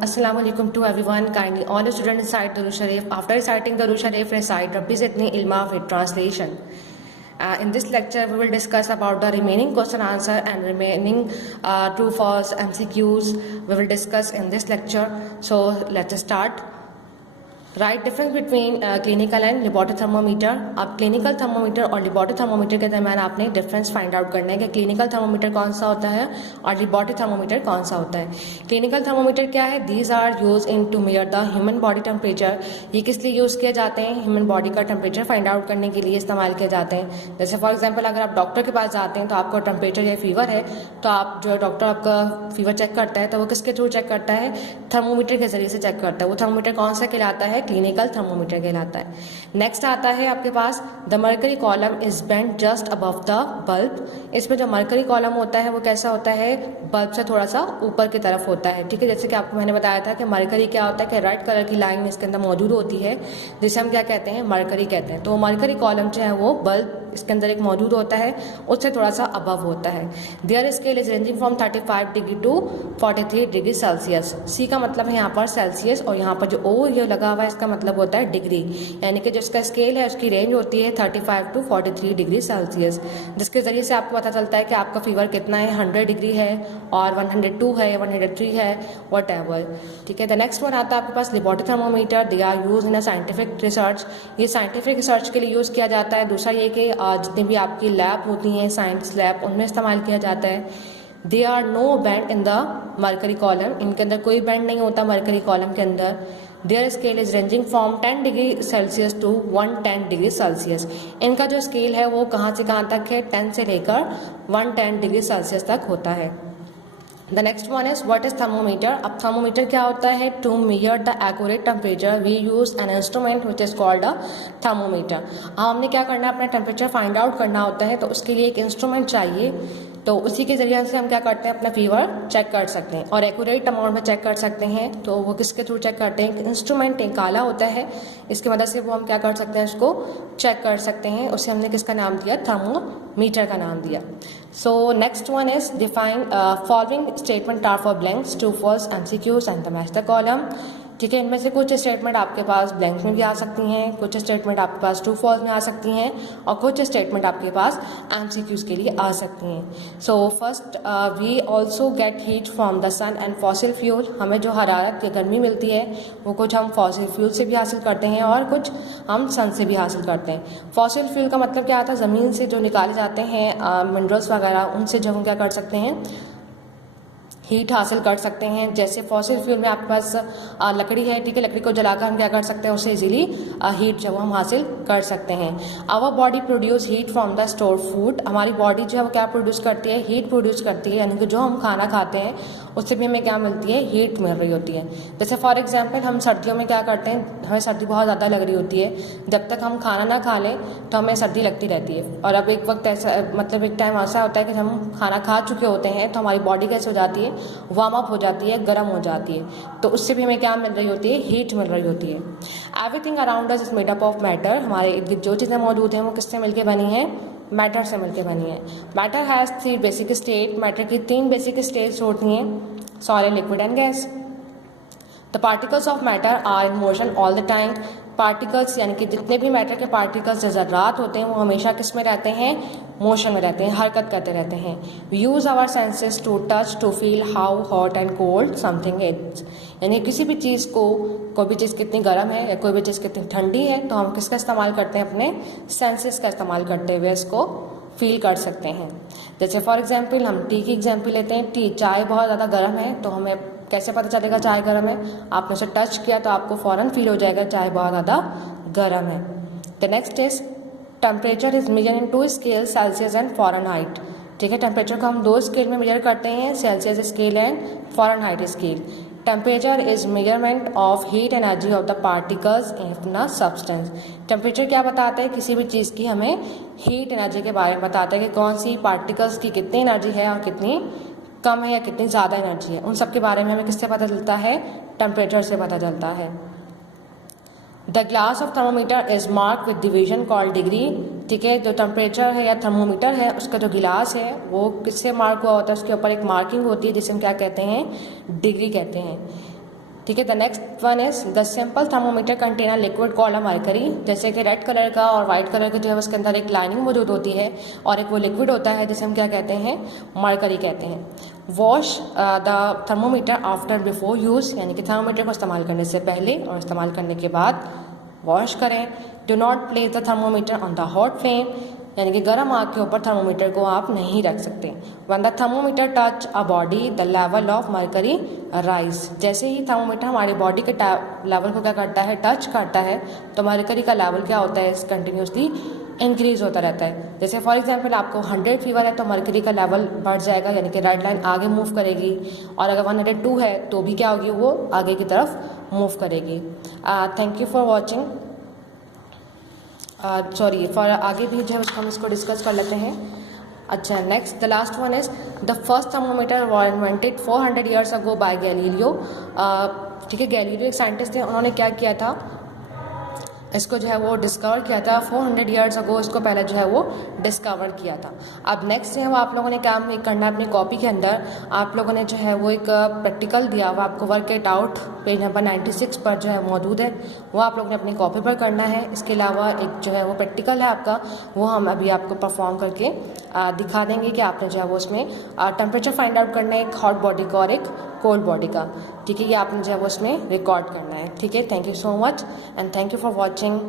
Assalamu alaikum to everyone. Kindly all the students recite Durood Sharif. After reciting Durood Sharif, recite Rabbi Zidni Ilma with translation. In this lecture, we will discuss about the remaining question answer and remaining true false MCQs. We will discuss in this lecture. So let us start. Right difference between clinical and laboratory thermometer. अब clinical thermometer और laboratory thermometer के दरमियान आपने difference find out करना है कि clinical thermometer कौन सा होता है और लेबोरेटरी थर्मोमीटर कौन सा होता है. क्लिनिकल थर्मोमीटर क्या है? These are use in to measure the human body temperature. ये किस लिए यूज़ किए जाते हैं? ह्यूमन बॉडी का टेम्परेचर फाइंड आउट करने के लिए इस्तेमाल किए जाते हैं. जैसे फॉर एग्जाम्पल अगर आप डॉक्टर के पास जाते हैं तो आपका टेम्परेचर या फीवर है तो आप जो डॉक्टर आपका फीवर चेक करता है तो वो किसके थ्रू चेक करता है? थर्मोमीटर के जरिए से चेक करता है. वो थर्मोमीटर कौन सा कहलाता है? क्लिनिकल थर्मोमीटर कहलाता है. नेक्स्ट आता है आपके पास the mercury column is bent just above the bulb. इसमें जो मर्करी कॉलम होता है वो कैसा होता है? बल्ब से थोड़ा सा ऊपर की तरफ होता है. ठीक है, जैसे कि आपको मैंने बताया था कि मर्करी क्या होता है कि रेड कलर की लाइन इसके अंदर मौजूद होती है जिसे हम क्या कहते हैं? मर्करी कहते हैं. तो मर्करी कॉलम जो है वो बल्ब इसके अंदर एक मौजूद होता है, उससे थोड़ा सा अबव होता है. There scale is ranging from 35 degree to 43 degree celsius. C का मतलब है यहाँ पर सेल्सियस और यहाँ पर जो ओ ये लगा हुआ है इसका मतलब होता है डिग्री. यानी कि जो इसका स्केल है उसकी रेंज होती है 35 टू 43 डिग्री सेल्सियस, जिसके जरिए से आपको पता चलता है कि आपका फीवर कितना है, 100 डिग्री है और 102 है, 103 है, वट एवर. ठीक है. द नेक्स्ट वन आता है आपके पास laboratory thermometer. They are use in a scientific research. ये साइंटिफिक रिसर्च के लिए यूज़ किया जाता है. दूसरा ये कि जितनी भी आपकी लैब होती हैं साइंस लैब उनमें इस्तेमाल किया जाता है. They are no band in the mercury column. इनके अंदर कोई बैंड नहीं होता मर्करी कॉलम के अंदर. There scale is ranging from 10 degree Celsius to 110 degree Celsius. इनका जो स्केल है वो कहाँ से कहाँ तक है? 10 से लेकर 110 डिग्री सेल्सियस तक होता है. The next one is what is thermometer. अब थर्मोमीटर क्या होता है? To measure the accurate temperature we use an instrument which is called a thermometer. अब हमने क्या करना है? अपना टेम्परेचर फाइंड आउट करना होता है तो उसके लिए एक इंस्ट्रूमेंट चाहिए. तो उसी के जरिए से हम क्या करते हैं? अपना फीवर चेक कर सकते हैं और एक्यूरेट अमाउंट में चेक कर सकते हैं. तो वो किसके थ्रू चेक करते हैं? इंस्ट्रूमेंट एक काला होता है, इसकी मदद से वो हम क्या कर सकते हैं? उसको चेक कर सकते हैं. उसे हमने किसका नाम दिया? थर्मोमीटर का नाम दिया. So next one is define following statement are for blanks, true false, MCQs and the match the column. ठीक है, इनमें से कुछ स्टेटमेंट आपके पास ब्लैंक्स में भी आ सकती हैं, कुछ स्टेटमेंट आपके पास ट्रू फॉल्स में आ सकती हैं और कुछ स्टेटमेंट आपके पास एमसीक्यूज के लिए आ सकती हैं. So first we also get heat from the sun and fossil fuel. हमें जो हरारत या गर्मी मिलती है वो कुछ हम फॉसिल फ्यूल से भी हासिल करते हैं और कुछ हम सन से भी हासिल करते हैं. फॉसिल फ्यूल का मतलब क्या आता है? ज़मीन से जो निकाले जाते हैं मिनरल्स वगैरह, उनसे जो हम क्या कर सकते हैं? हीट हासिल कर सकते हैं. जैसे फॉसिल फ्यूल में आपके पास लकड़ी है, ठीक है, लकड़ी को जलाकर हम क्या कर सकते हैं? उससे इजीली हीट जो हम हासिल कर सकते हैं. Our body produce heat from the store food. हमारी बॉडी जो है वो क्या प्रोड्यूस करती है? हीट प्रोड्यूस करती है. यानी कि जो हम खाना खाते हैं उससे भी हमें क्या मिलती है? हीट मिल रही होती है. जैसे फॉर एग्जाम्पल हम सर्दियों में क्या करते हैं? हमें सर्दी बहुत ज़्यादा लग रही होती है. जब तक हम खाना ना खा लें तो हमें सर्दी लगती रहती है. और अब एक वक्त ऐसा मतलब एक टाइम ऐसा होता है कि हम खाना खा चुके होते हैं तो हमारी बॉडी कैसे हो जाती है? वार्म अप हो जाती है, गर्म हो जाती है. तो उससे भी हमें क्या मिल रही होती है? हीट मिल रही होती है. Everything around us is made up of matter. हमारे इर्द गिर्द जो चीज़ें मौजूद हैं वो किससे मिलकर बनी है? मैटर से मिलकर बनी है. Matter has 3 basic state. Matter की 3 बेसिक स्टेट्स होती हैं, solid, liquid and gas. The particles of matter are in motion all the time. Particles यानी कि जितने भी मैटर के पार्टिकल्स ज़र्रात होते हैं वो हमेशा किस में रहते हैं? मोशन में रहते हैं, हरकत करते रहते हैं. We use our senses to touch, to feel how hot and cold something is. यानी किसी भी चीज़ को, कोई भी चीज़ कितनी गर्म है या कोई भी चीज़ कितनी ठंडी है तो हम किसका इस्तेमाल करते हैं? अपने सेंसेस का इस्तेमाल करते हुए इसको फील कर सकते हैं. जैसे फॉर एग्जाम्पल हम टी की एग्जाम्पल लेते हैं. टी, चाय बहुत ज़्यादा गर्म है तो हमें कैसे पता चलेगा चाय गर्म है? आपने उसे टच किया तो आपको फ़ौरन फील हो जाएगा चाय बहुत ज़्यादा गर्म है. The next is temperature is measure in 2 scale, Celsius and Fahrenheit. ठीक है, टेम्परेचर को हम 2 स्केल में मेजर करते हैं, Celsius scale and Fahrenheit scale. Temperature is measurement of heat energy of the particles in a substance. Temperature क्या बताता है? किसी भी चीज़ की हमें हीट एनर्जी के बारे में बताता है कि कौन सी पार्टिकल्स की कितनी एनर्जी है और कितनी कम है या कितनी ज़्यादा एनर्जी है. उन सब के बारे में हमें किससे पता चलता है? टेम्परेचर से पता चलता है. The glass of thermometer is mark with division called degree. ठीक है, जो टेम्परेचर है या थर्मोमीटर है उसका जो गिलास है वो किससे मार्क हुआ होता है? उसके ऊपर एक मार्किंग होती है जिसे हम क्या कहते हैं? डिग्री कहते हैं. ठीक है। The next one is the simple thermometer container liquid called mercury. जैसे कि रेड कलर का और वाइट कलर का जो है उसके अंदर एक लाइनिंग मौजूद होती है और एक वो लिक्विड होता है जिसे हम क्या कहते हैं, मरकरी कहते हैं। Wash the thermometer after before use, यानी कि थर्मोमीटर को इस्तेमाल करने से पहले और इस्तेमाल करने के बाद वॉश करें। Do not place the thermometer on the hot flame, यानी कि गर्म आग के ऊपर थर्मोमीटर को आप नहीं रख सकते। When the thermometer touch a body the level of mercury rise, जैसे ही थर्मोमीटर हमारी बॉडी के लेवल को क्या करता है, टच करता है, तो मरकरी का लेवल क्या होता है, कंटिन्यूसली इंक्रीज होता रहता है। जैसे फॉर एग्जांपल आपको 100 फीवर है तो मरकरी का लेवल बढ़ जाएगा, यानी कि रेड लाइन आगे मूव करेगी, और अगर 102 है तो भी क्या होगी, वो आगे की तरफ मूव करेगी। Thank you for watching. Sorry for आगे भी जो है उसको हम इसको डिस्कस कर लेते हैं। अच्छा, next the last one is the first thermometer was invented 400 years ago by Galileo. ठीक है, गैलीलियो एक साइंटिस्ट थे, उन्होंने क्या किया था, इसको जो है वो डिस्कवर किया था 400 ईयर्स अगो, इसको पहले जो है वो डिस्कवर किया था। अब नेक्स्ट है वो आप लोगों ने काम करना है अपनी कॉपी के अंदर, आप लोगों ने जो है वो एक प्रैक्टिकल दिया हुआ आपको, work it out, page number 96 पर जो है मौजूद है, वो आप लोगों ने अपनी कॉपी पर करना है। इसके अलावा एक जो है वो प्रैक्टिकल है आपका, वो हम अभी आपको परफॉर्म करके दिखा देंगे कि आपने जो है वो उसमें टेम्परेचर फाइंड आउट करना है, एक हॉट बॉडी का और एक कोल्ड बॉडी का। ठीक है, ये आपने जो है वो उसमें रिकॉर्ड करना है। ठीक है, thank you so much and thank you for watching.